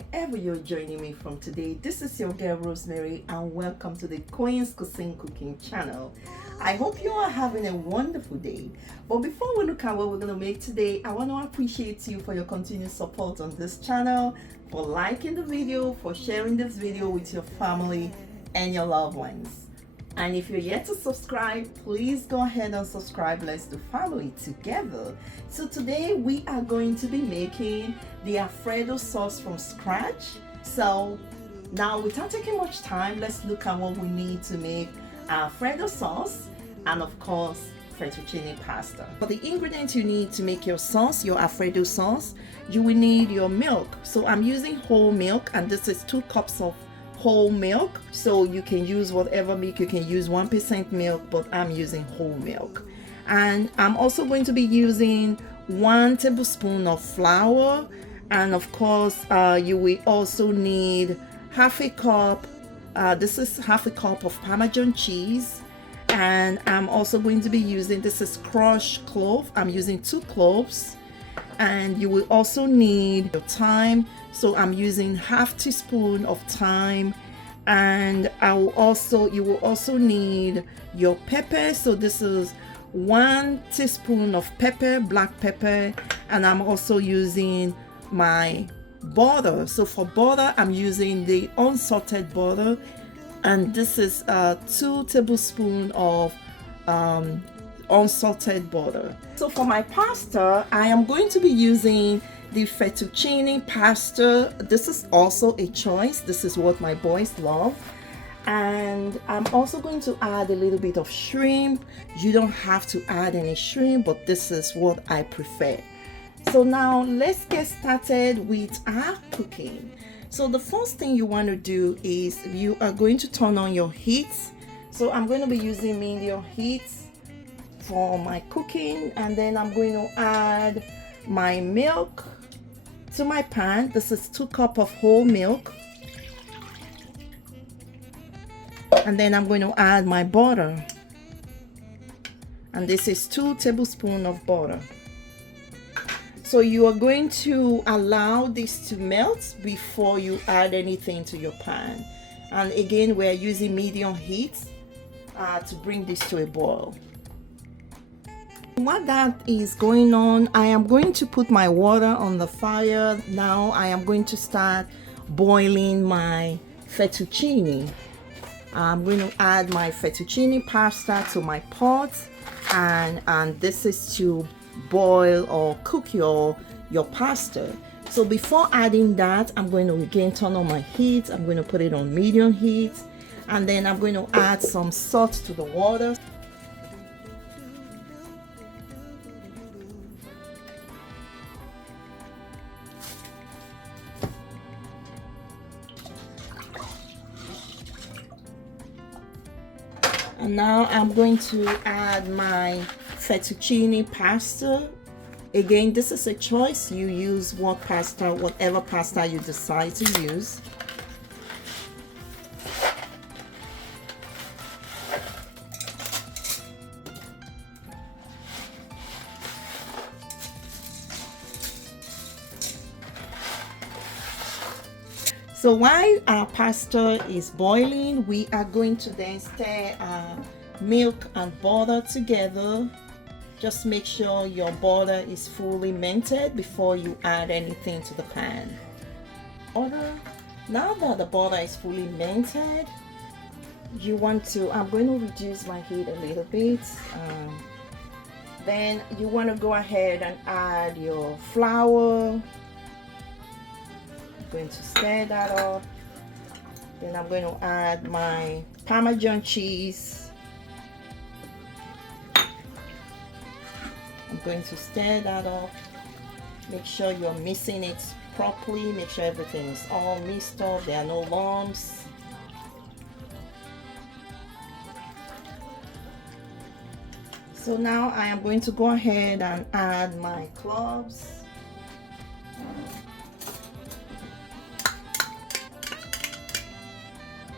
wherever you're joining me from today. This is your girl Rosemary and welcome to the Queen's Cuisine cooking channel. I hope you are having a wonderful day. But before we look at what we're going to make today, I want to appreciate you for your continued support on this channel, for liking the video, for sharing this video with your family and your loved ones. And if you're yet to subscribe, please go ahead and subscribe. Let's do family together. So today we are going to be making the Alfredo sauce from scratch. So now without taking much time, let's look at what we need to make Alfredo sauce and of course fettuccine pasta. For the ingredients you need to make your sauce, your Alfredo sauce, you will need your milk. So I'm using whole milk and this is 2 cups of whole milk. So you can use whatever milk, you can use 1% milk, but I'm using whole milk. And I'm also going to be using 1 tablespoon of flour, and of course you will also need half a cup, this is half a cup of Parmesan cheese. And I'm also going to be using, this is crushed clove, I'm using 2 cloves. And you will also need your thyme, so I'm using half teaspoon of thyme. And you will also need your pepper, so this is 1 teaspoon of pepper, black pepper. And I'm also using my butter. So for butter, I'm using the unsalted butter, and this is 2 tablespoons of unsalted butter. So for my pasta, I am going to be using the fettuccine pasta. This is also a choice. This is what my boys love. And I'm also going to add a little bit of shrimp. You don't have to add any shrimp, but this is what I prefer. So now let's get started with our cooking. So the first thing you want to do is you are going to turn on your heat. So I'm going to be using medium heat for my cooking, and then I'm going to add my milk to my pan. This is 2 cups of whole milk. And then I'm going to add my butter, and this is 2 tablespoons of butter. So you are going to allow this to melt before you add anything to your pan. And again, we're using medium heat to bring this to a boil. While that is going on, I am going to put my water on the fire. Now I am going to start boiling my fettuccine. I'm going to add my fettuccine pasta to my pot, and this is to boil or cook your pasta. So before adding that, I'm going to again turn on my heat. I'm going to put it on medium heat, and then I'm going to add some salt to the water. And now I'm going to add my fettuccine pasta. Again, this is a choice. You use whatever pasta you decide to use. So while our pasta is boiling, we are going to then stir milk and butter together. Just make sure your butter is fully melted before you add anything to the pan. Now that the butter is fully melted, I'm going to reduce my heat a little bit. Then you want to go ahead and add your flour. Going to stir that up. Then I'm going to add my Parmesan cheese. I'm going to stir that up. Make sure you're mixing it properly. Make sure everything is all mixed up. There are no lumps. So now I am going to go ahead and add my cloves.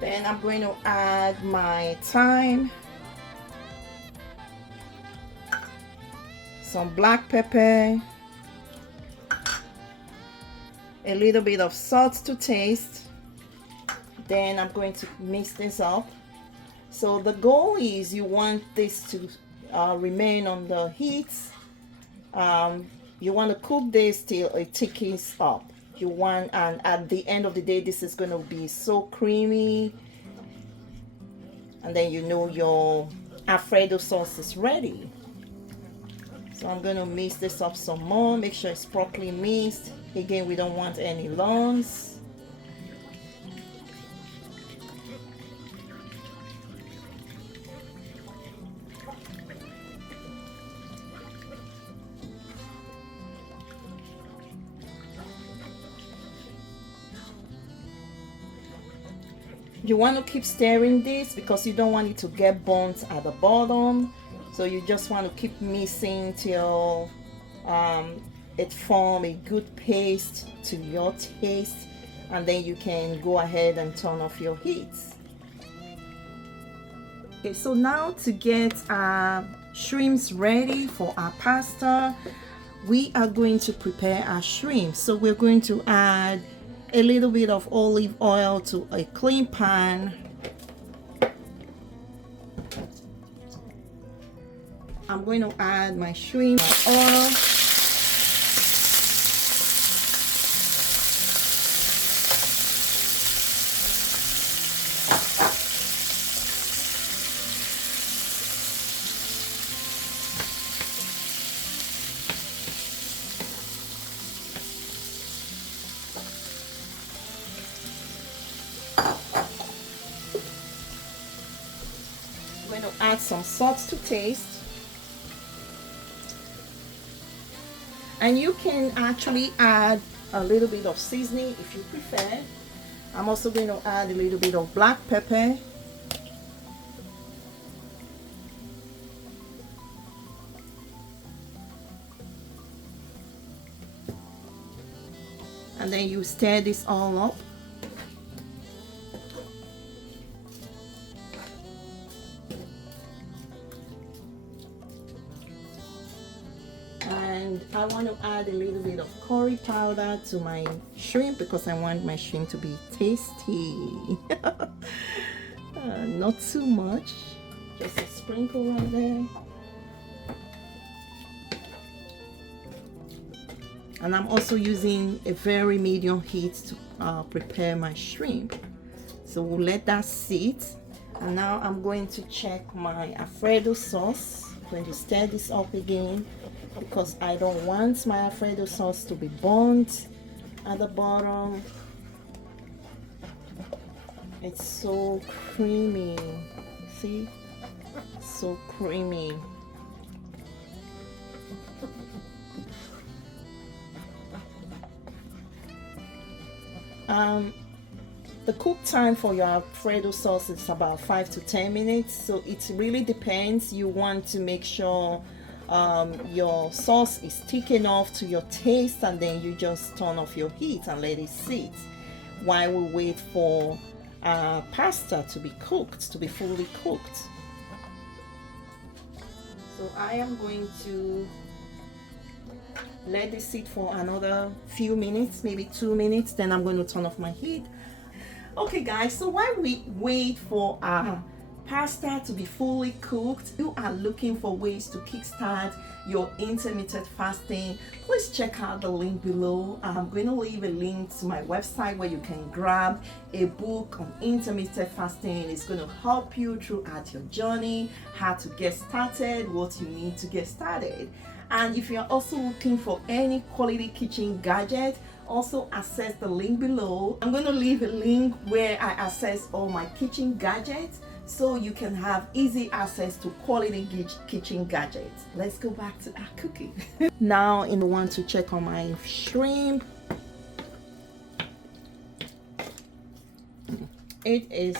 Then I'm going to add my thyme, some black pepper, a little bit of salt to taste. Then I'm going to mix this up. So the goal is you want this to remain on the heat. You want to cook this till it thickens up. You want, and at the end of the day, this is going to be so creamy. And then you know your Alfredo sauce is ready. So I'm going to mix this up some more. Make sure it's properly mixed. Again, we don't want any lumps. You want to keep stirring this because you don't want it to get burnt at the bottom. So you just want to keep mixing till it forms a good paste to your taste, and then you can go ahead and turn off your heat. Okay, so now to get our shrimps ready for our pasta, we are going to prepare our shrimp. So we're going to add a little bit of olive oil to a clean pan. I'm going to add my shrimp oil. I'm going to add some salt to taste. And you can actually add a little bit of seasoning if you prefer. I'm also going to add a little bit of black pepper. And then you stir this all up. And I want to add a little bit of curry powder to my shrimp because I want my shrimp to be tasty. Not too much, just a sprinkle right there. And I'm also using a very medium heat to prepare my shrimp. So we'll let that sit. And now I'm going to check my Alfredo sauce. I'm going to stir this up again because I don't want my Alfredo sauce to be burnt at the bottom. It's so creamy. See? So creamy. The cook time for your Alfredo sauce is about 5 to 10 minutes, so it really depends. You want to make sure your sauce is thick enough to your taste, and then you just turn off your heat and let it sit while we wait for pasta to be cooked, to be fully cooked. So I am going to let this sit for another few minutes, maybe 2 minutes, then I'm going to turn off my heat. Okay guys, so while we wait for our pasta to be fully cooked, you are looking for ways to kickstart your intermittent fasting, please check out the link below. I'm going to leave a link to my website where you can grab a book on intermittent fasting. It's going to help you throughout your journey, how to get started, what you need to get started. And if you're also looking for any quality kitchen gadget, also access the link below. I'm going to leave a link where I access all my kitchen gadgets so you can have easy access to quality kitchen gadgets. Let's go back to our cooking. Now I want to check on my shrimp. It is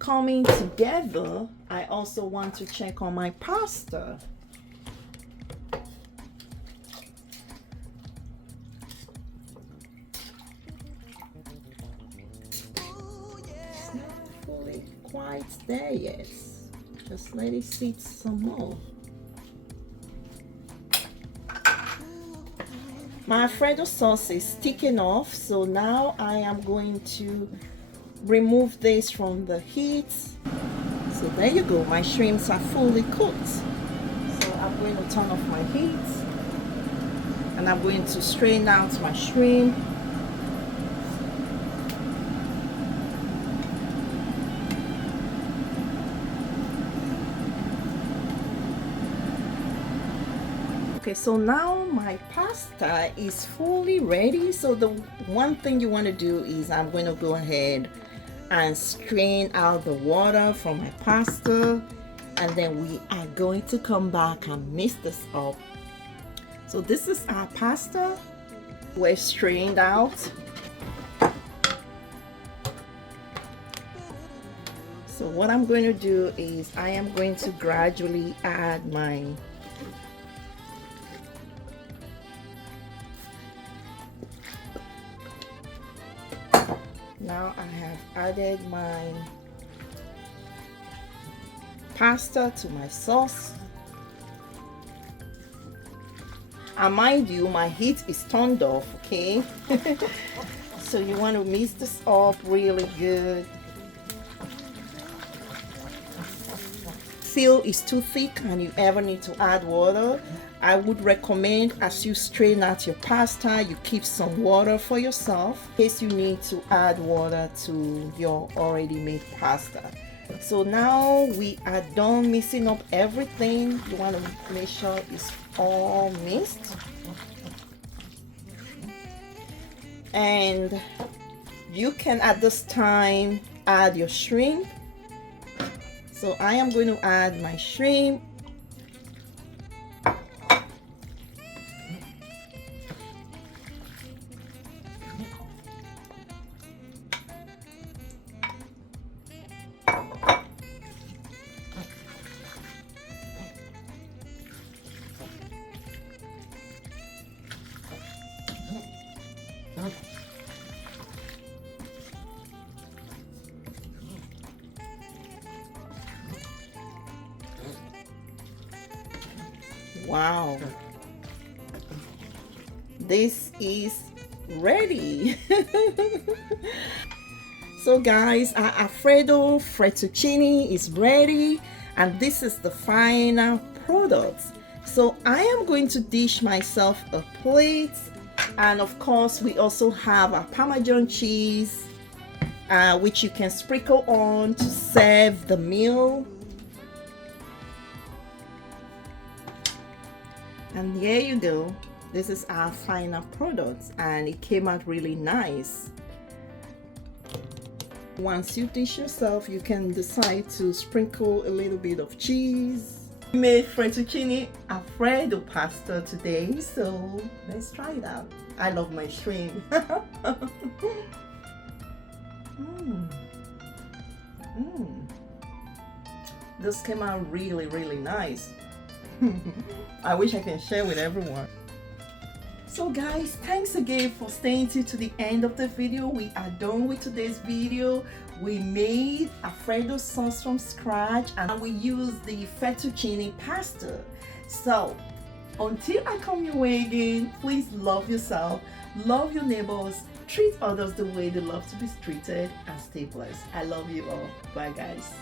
coming together. I also want to check on my pasta. Quite there yet. Just let it sit some more. My Alfredo sauce is sticking off, so now I am going to remove this from the heat. So there you go, my shrimps are fully cooked. So I'm going to turn off my heat and I'm going to strain out my shrimp. Okay, so now my pasta is fully ready. So the one thing you want to do is I'm going to go ahead and strain out the water from my pasta, and then we are going to come back and mix this up. So this is our pasta. We're strained out. So what I'm going to do is I am going to gradually add my Now I have added my pasta to my sauce. And mind you, my heat is turned off, okay? So you want to mix this up really good. Feel it's too thick and you ever need to add water, I would recommend as you strain out your pasta, you keep some water for yourself in case you need to add water to your already made pasta. So now we are done mixing up everything. You want to make sure it's all mixed. And you can at this time add your shrimp. So I am going to add my shrimp. Wow, this is ready. So guys, our Alfredo fettuccine is ready, and this is the final product. So I am going to dish myself a plate, and of course we also have our Parmesan cheese, which you can sprinkle on to serve the meal. And there you go. This is our final product, and it came out really nice. Once you dish yourself, you can decide to sprinkle a little bit of cheese. We made fettuccine Alfredo pasta today, so let's try it out. I love my shrimp. This came out really, really nice. I wish I can share with everyone. So guys, thanks again for staying to the end of the video. We are done with today's video. We made Alfredo sauce from scratch and we used the fettuccine pasta. So until I come your way again, please love yourself, love your neighbors, treat others the way they love to be treated, and stay blessed. I love you all. Bye guys.